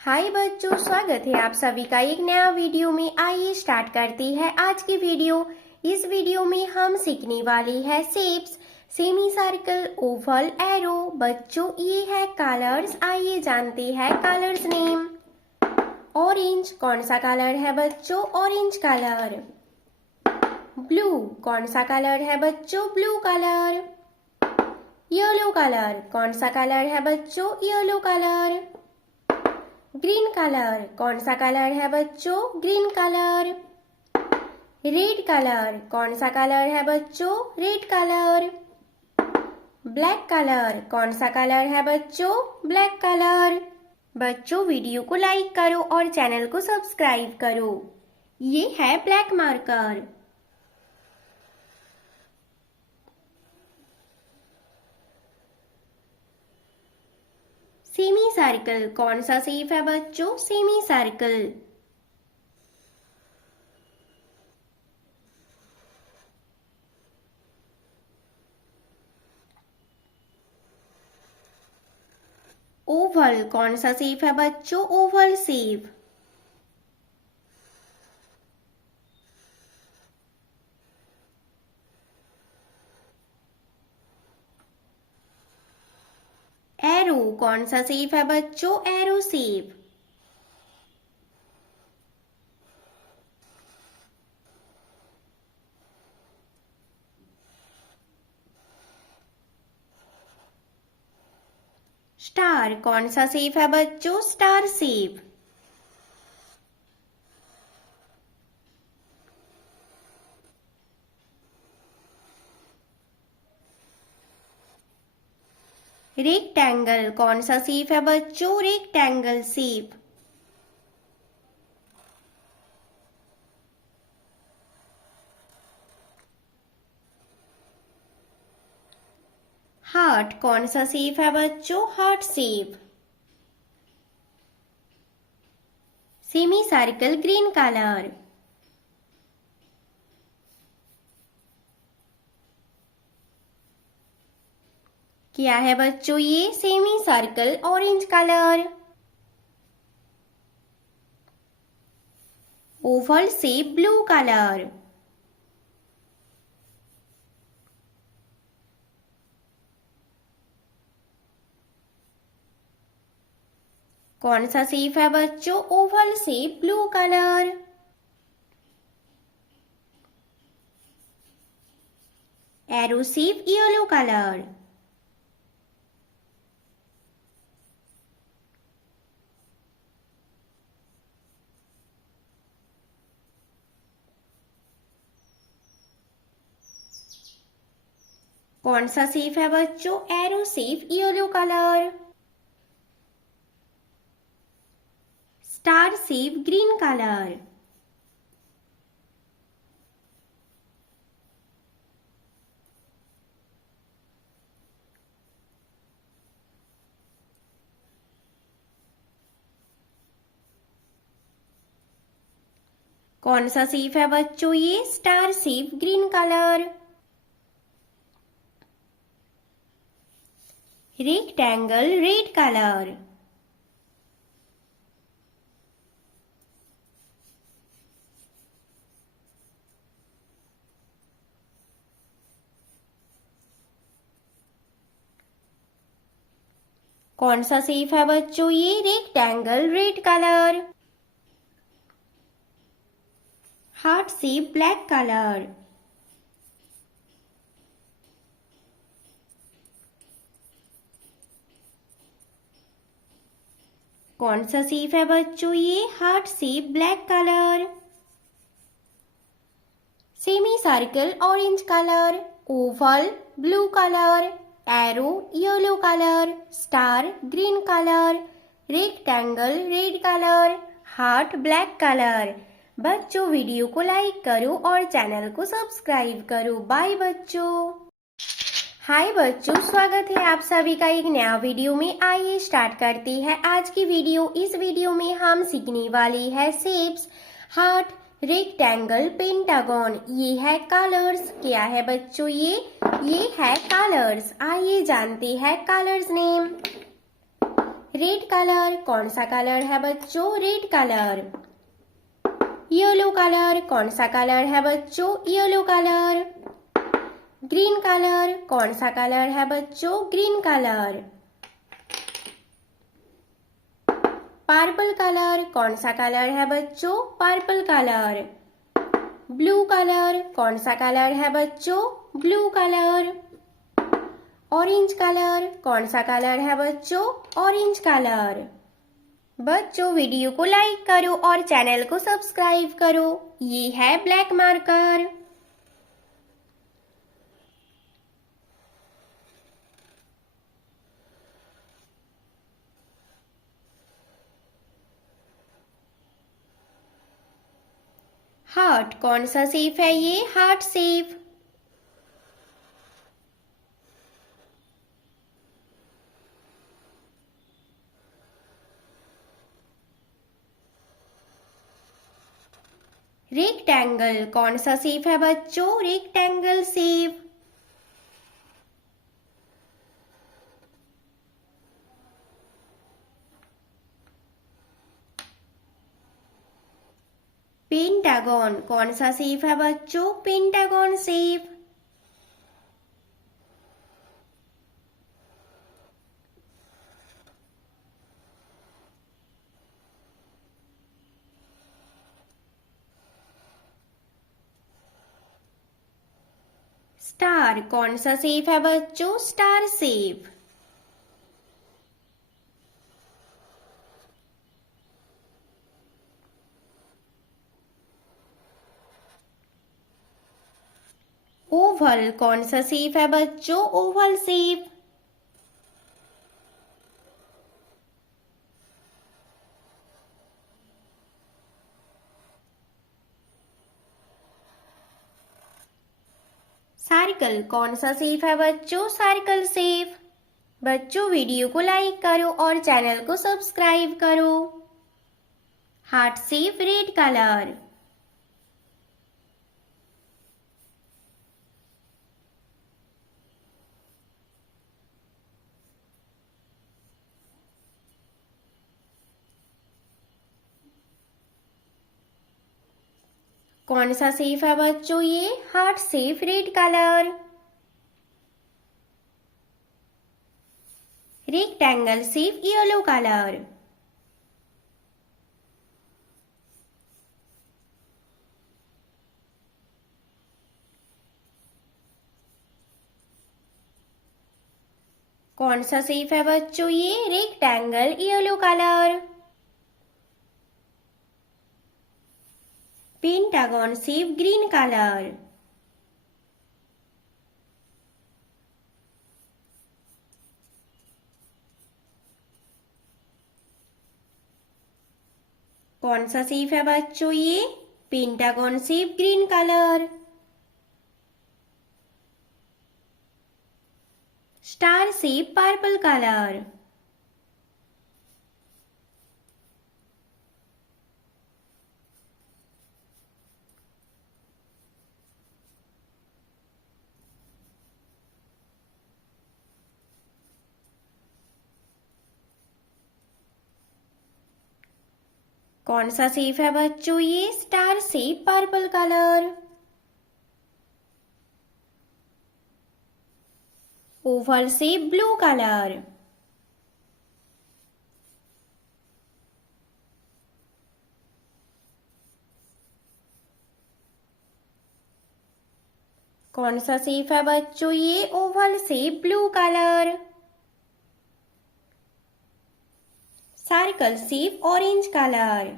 हाय बच्चों, स्वागत है आप सभी का एक नया वीडियो में। आइए स्टार्ट करते हैं आज की वीडियो। इस वीडियो में हम सीखने वाले हैं shapes, semi circle, Oval, arrow. बच्चों ये है कलर्स। आइए जानते हैं कलर्स नेम। ऑरेंज कौन सा कलर है बच्चों? Orange colour. ब्लू कौन सा कलर है बच्चों? Blue colour. येलो कलर कौन सा कलर है बच्चों? Yellow colour. ग्रीन कलर कौन सा कलर है बच्चों? Green colour. रेड कलर कौन सा कलर है बच्चों? Red colour. ब्लैक कलर कौन सा कलर है बच्चों? Black colour. बच्चों वीडियो को लाइक करो और चैनल को सब्सक्राइब करो। ये है ब्लैक मार्कर। सेमी सर्कल कौन सा शेप है बच्चों? Semi circle. ओवल कौन सा शेप है बच्चों? Oval shape. एरो कौन सा शेप है बच्चों? Arrow shape. स्टार कौन सा शेप है बच्चों? Star shape. रेक्टेंगल कौन सा शेप है बच्चों? Rectangle shape. हार्ट कौन सा शेप है बच्चों? Heart shape. Semi circle green colour. क्या है बच्चों? ये semi circle orange colour. Oval shape blue colour. कौन सा शेप है बच्चों? Oval shape blue colour. Arrow shape yellow colour. कौन सा शेप है बच्चों? Arrow shape yellow colour. Star shape green colour. कौन सा शेप है बच्चों? ये star shape green colour. Rectangle red colour. कौन सा शेप है बच्चों? ये rectangle red colour. Heart shape black colour. कौन सा शेप है बच्चों? ये heart shape black colour. Semi circle orange colour. Oval blue colour. Arrow yellow colour. Star green colour. Rectangle red colour. Heart black colour. बच्चों video को like करो और channel को सब्सक्राइब करो। बाय बच्चों। हाय बच्चों, स्वागत है आप सभी का एक नया वीडियो में। आइए स्टार्ट करते हैं आज की वीडियो। इस वीडियो में हम सीखने वाले हैं शेप्स, हार्ट, रेक्टेंगल, पेंटागन। ये है कलर्स। क्या है बच्चों? ये है कलर्स। आइए जानते हैं कलर्स नेम। रेड कलर, कौन सा कलर है बच्चों? Red colour. येलो कलर, कौन सा कलर है बच्चों? Yellow colour. ग्रीन कलर, कौन सा कलर है बच्चों? Green colour. पर्पल कलर, कौन सा कलर है बच्चों? Purple colour. ब्लू कलर, कौन सा कलर है बच्चों? Blue colour. ऑरेंज कलर, कौन सा कलर है बच्चों? Orange colour. बच्चों वीडियो को लाइक करो और चैनल को सब्सक्राइब करो। ये है ब्लैक मार्कर। हार्ट, कौन सा शेप है ये? Heart shape. रेक्टेंगल, कौन सा शेप है बच्चों? Rectangle shape. पेंटागन, कौन सा शेप है बच्चों? Pentagon shape. स्टार, कौन सा शेप है बच्चों? Star shape. ओवल, कौन सा शेप है बच्चों? Oval shape. सर्कल, कौन सा शेप है बच्चों? Circle shape. बच्चों वीडियो को लाइक करो और चैनल को सब्सक्राइब करो। Heart shape, red colour. कौन सा शेप है बच्चों ये? Heart shape, red colour. Rectangle shape, yellow colour. कौन सा शेप है बच्चों ये? Rectangle, yellow colour. Pentagon shape, green colour. कौन सा शेप है बच्चों ये? Pentagon shape, green colour. Star shape, purple colour. कौन सा शेप है बच्चों ये? Star shape, purple colour. Oval shape, blue colour. कौन सा शेप है बच्चों ये? Oval shape, blue colour. Circle shape, orange colour.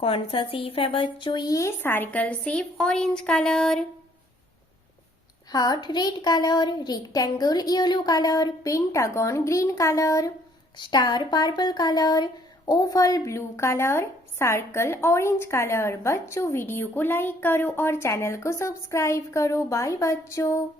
कौन सा शेप है बच्चों ये? Circle shape, orange colour. Heart, red colour. Rectangle, yellow colour. Pentagon, green colour. Star, purple colour. Oval, blue colour. Circle, orange colour. बच्चों video को like करो और channel को सब्सक्राइब करो। बाय बच्चों।